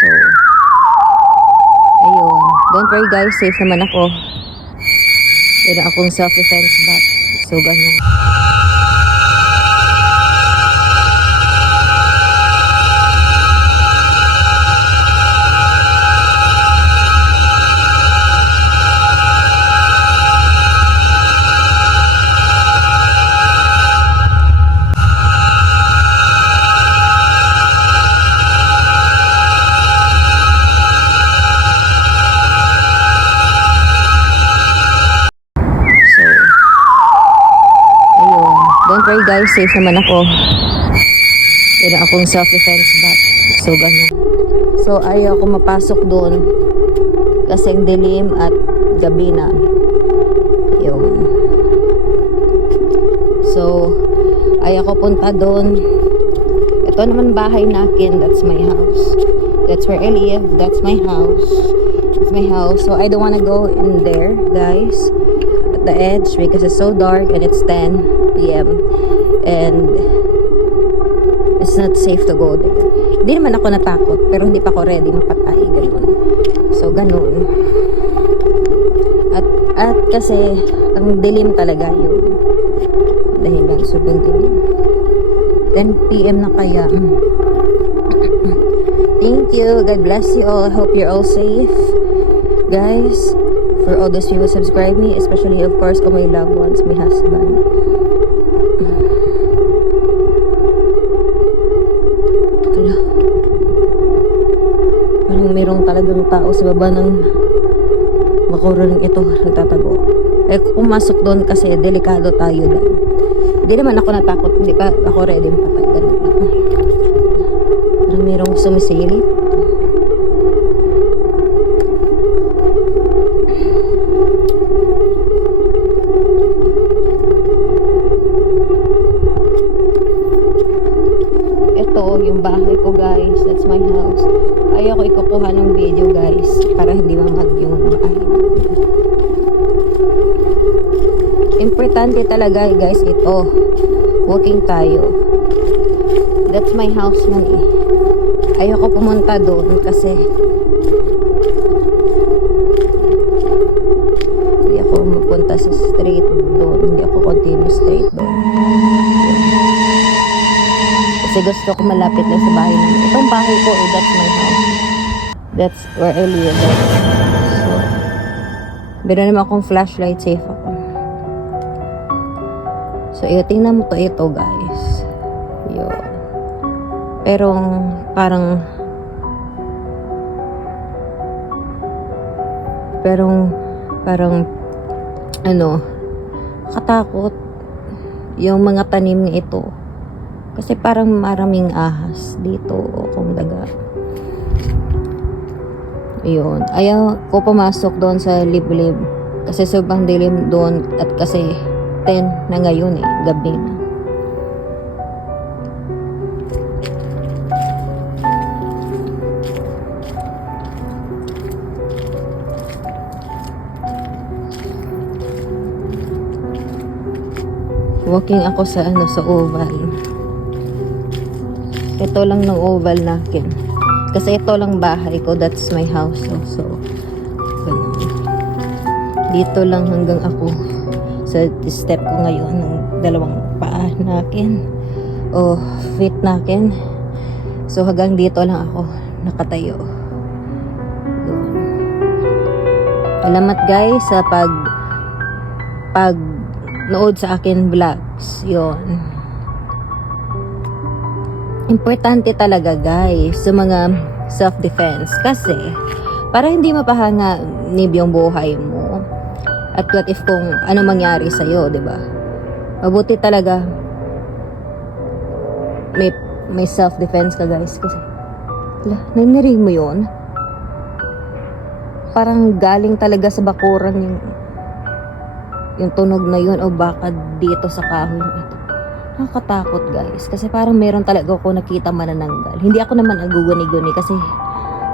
So, ayun. Don't worry guys, safe naman ako. Meron akong self-defense bat. So, ganun. Don't worry guys, safe naman ako. Meron akong self-defense bat. So, ganun. So, ayaw ko mapasok doon. Kasi ang dilim at gabi na. Yun. So, ayaw ko punta doon. Ito naman bahay nakin. That's my house. That's where I live. That's my house. That's my house. So, I don't wanna go in there, guys. At the edge because it's so dark and it's 10 p.m. and it's not safe to go there. Hindi naman ako natakot pero hindi pa ako ready mapatay, ganun. So ganun. At kasi ang dilim talaga yun. Dahil lang sobrang dilim. 10 p.m. na kaya. Thank you. God bless you all. I hope you're all safe, guys. For all those people who subscribe me, especially of course all my loved ones, my husband. Hala. Parang mayroong talagang tao sa baba ng makuruling ito, nagtatago. Eh pumasok doon kasi delikado tayo doon. Hindi naman ako natakot, hindi pa ako ready patay. Ganun. Parang mayroong sumisilip. Yung bahay ko guys, that's my house. Ayaw ko ikukuha ng video guys para hindi mamag yung bahay. Importante talaga guys ito, walking tayo. That's my house man eh. Ayaw ko pumunta doon kasi hindi ako mapunta sa straight doon, hindi ako continue straight doon. Kasi gusto ko malapit lang sa bahay namin. Itong bahay ko, that's my house. That's where I live. So, meron naman akong flashlight, safe ako. So, tingnan mo to ito, guys. Yun. Pero, parang katakot yung mga tanim na ito. Kasi parang maraming ahas dito o kung daga. Ayun. Ayaw ko pumasok doon sa liblib. Kasi sobrang dilim doon at kasi 10 na ngayon eh. Gabi na. Walking ako sa sa oval. Ito lang ng oval natin. Kasi ito lang bahay ko. That's my house. So, ganun. Dito lang hanggang ako sa step ko ngayon ng dalawang paa natin. O feet natin. So, hanggang dito lang ako nakatayo. Doon. Salamat guys sa pag nood sa akin vlogs. Yun. Importante talaga guys sa mga self-defense kasi para hindi mapahanga nib yung buhay mo at what if kung ano mangyari sa'yo, diba? Mabuti talaga may self-defense ka guys kasi narinig mo yun? Parang galing talaga sa bakuran yung tunog na yun o baka dito sa kahoy ito. Nakakatakot guys kasi parang meron talaga ako nakita manananggal. Hindi ako naman aguguni-guni kasi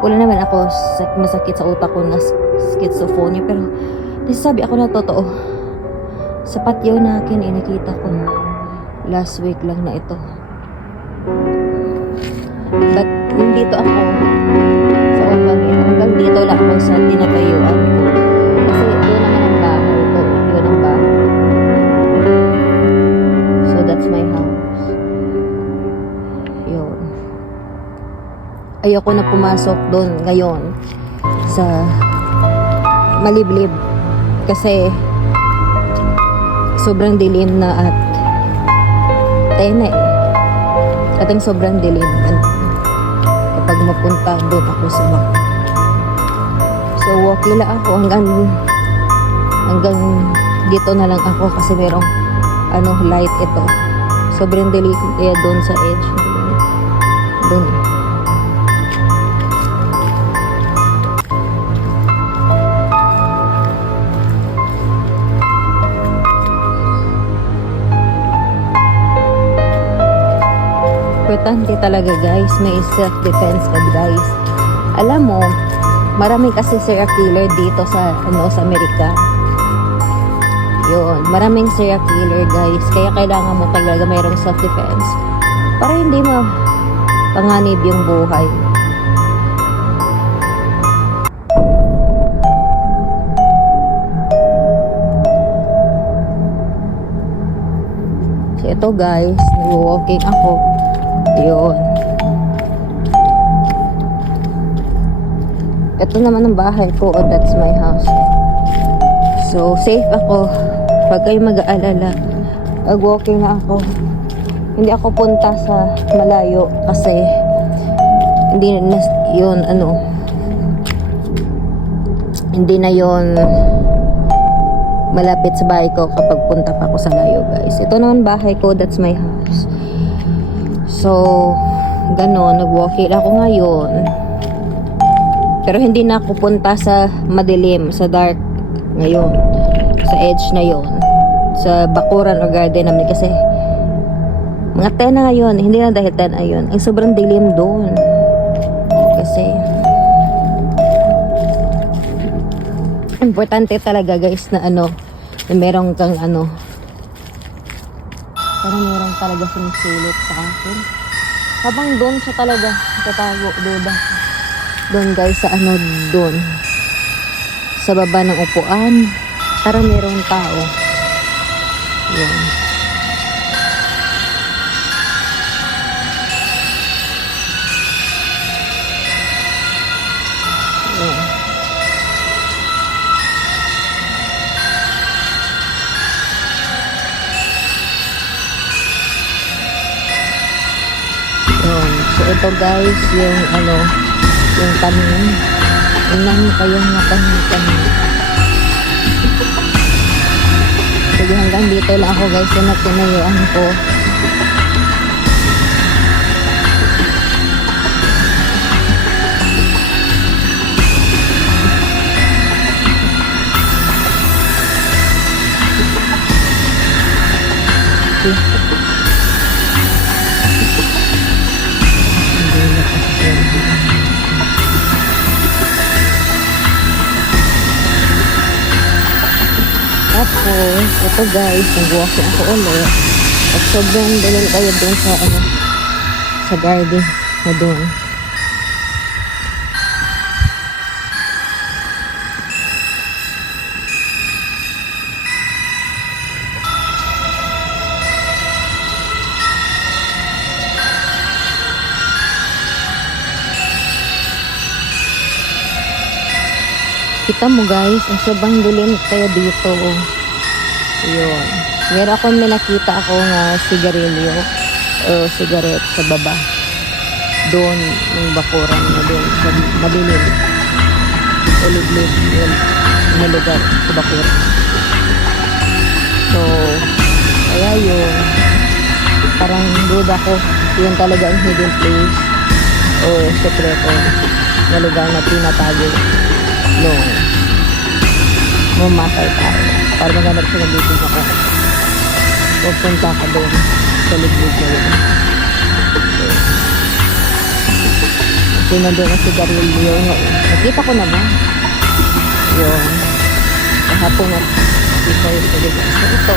wala naman ako masakit sa utak ko na schizophrenia pero nasasabi ako na totoo sa patio na akin nakita ko last week lang na ito but nandito ako hanggang dito lang ako sa tinatayuan ko. Kasi doon naman ang bahay ko. Yun ang bahay. So that's my house. Yun. Ayoko na pumasok doon ngayon sa maliblib. Kasi sobrang dilim na at tena eh. At ang sobrang dilim kapag mapunta doon ako sa bako. So walking lang ako hanggang dito na lang ako kasi merong light ito. Sobrang dilim kaya doon sa edge. Doon. Importante talaga guys, may self-defense ka guys. Alam mo, marami kasi serial killer dito sa sa Amerika. Yun, maraming serial killer guys. Kaya kailangan mo talaga mayroong self-defense para hindi mo panganib yung buhay. So ito guys, nag-walking ako. Yun. Ito naman ang bahay ko. Oh, that's my house. So, safe ako. Pag kayo mag-aalala, mag-walking na ako. Hindi ako punta sa malayo kasi hindi na yun, hindi na yun malapit sa bahay ko kapag punta pa ako sa layo, guys. Ito naman bahay ko. That's my house. So, gano'n, nag-walking ako ngayon. Pero hindi na ako punta sa madilim, sa dark ngayon. Sa edge na yon, sa bakuran o garden namin kasi mga 10 na ngayon, hindi na dahil 10 ayun. Ang sobrang dilim doon. Kasi importante talaga guys na na meron kang parang meron talaga sumusulit sa akin. Habang doon siya talaga tatago, duda. Doon guys sa doon. Sa baba ng upuan, parang merong tao. Yan. Yan. So ito guys, yung yung tanim. Tingnan nyo kayo nga tanim. Sige, hanggang dito lang ako guys, na tinayuan ko. Tapos, ito guys, nag-walking ako ulit. At sobrang dalil kayo dun sa garden na dun. Kita mo guys, ang sobrang dilim kaya dito. Yun. Meron akong nakita ako nga sigarilyo o sigaret sa baba. Doon, yung bakuran na doon. Sa madilim. Sa liblib. Yun. Yung lugar sa bakuran. So, kaya yun. Parang duda ko. Yun talaga ang hidden place o sekreto na lugar na tinatago nung mamatay tayo. Para maghanap siya ng bibig ako. Pupunta ka doon sa liblib na yun. Kasi nandun ang sigarilyo ngayon. Nakita ko naman. Yun. Kahapon at kita yung sigarilyo. So ito,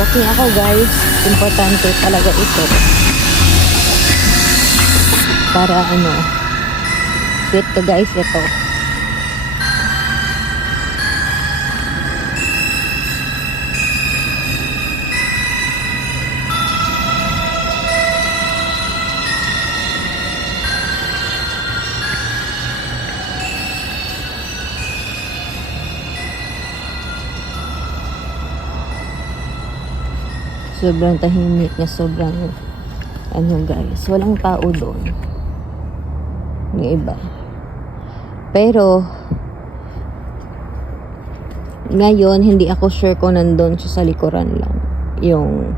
walking ako guys. Importante talaga ito. Para malupit to guys, ito. Sobrang tahimik na sobrang ano guys, walang tao doon. Yung iba. Pero ngayon hindi ako sure kung nandun siya sa likuran lang yung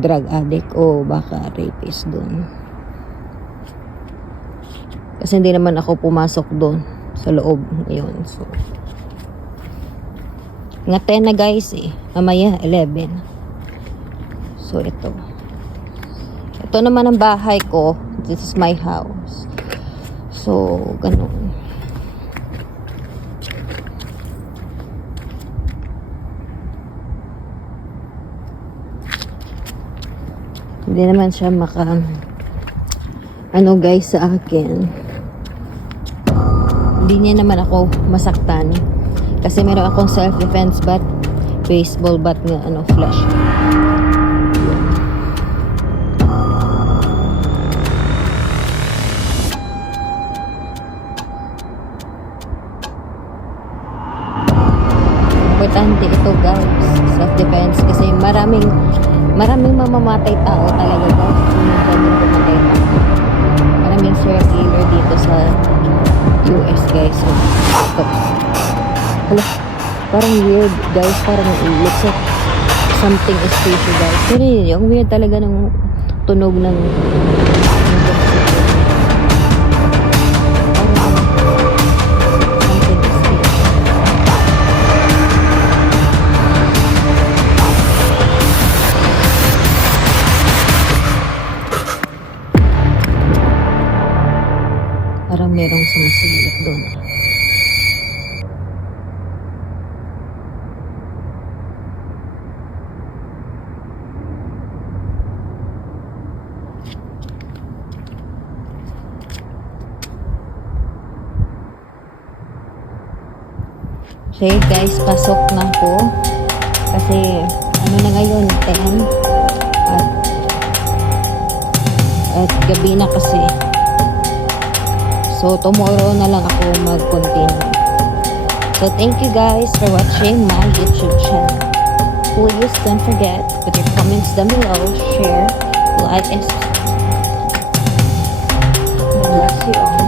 drug addict o baka rapist doon. Kasi hindi naman ako pumasok doon sa loob ngayon. So nga 10 na guys eh. Mamaya 11. So, ito. Ito naman ang bahay ko. This is my house. So, ganun. Hindi naman siya ano guys sa akin. Hindi niya naman ako masaktan. Kasi meron akong self-defense bat, baseball bat nga flash. Importante ito guys, self-defense, kasi maraming mamamatay tao talaga guys. Maraming serial killer dito sa US guys. So, ito. Hala, parang weird guys, parang it looks like something is fishy guys. Pero yun, yung weird talaga ng tunog ng parang merong sumasilip doon. Okay guys, pasok na ako. Kasi ano na ngayon, 10. At gabi na kasi. So, tomorrow na lang ako mag-continue. So, thank you guys for watching my YouTube channel. Please don't forget to put your comments down below, share, like, and subscribe. God bless you all.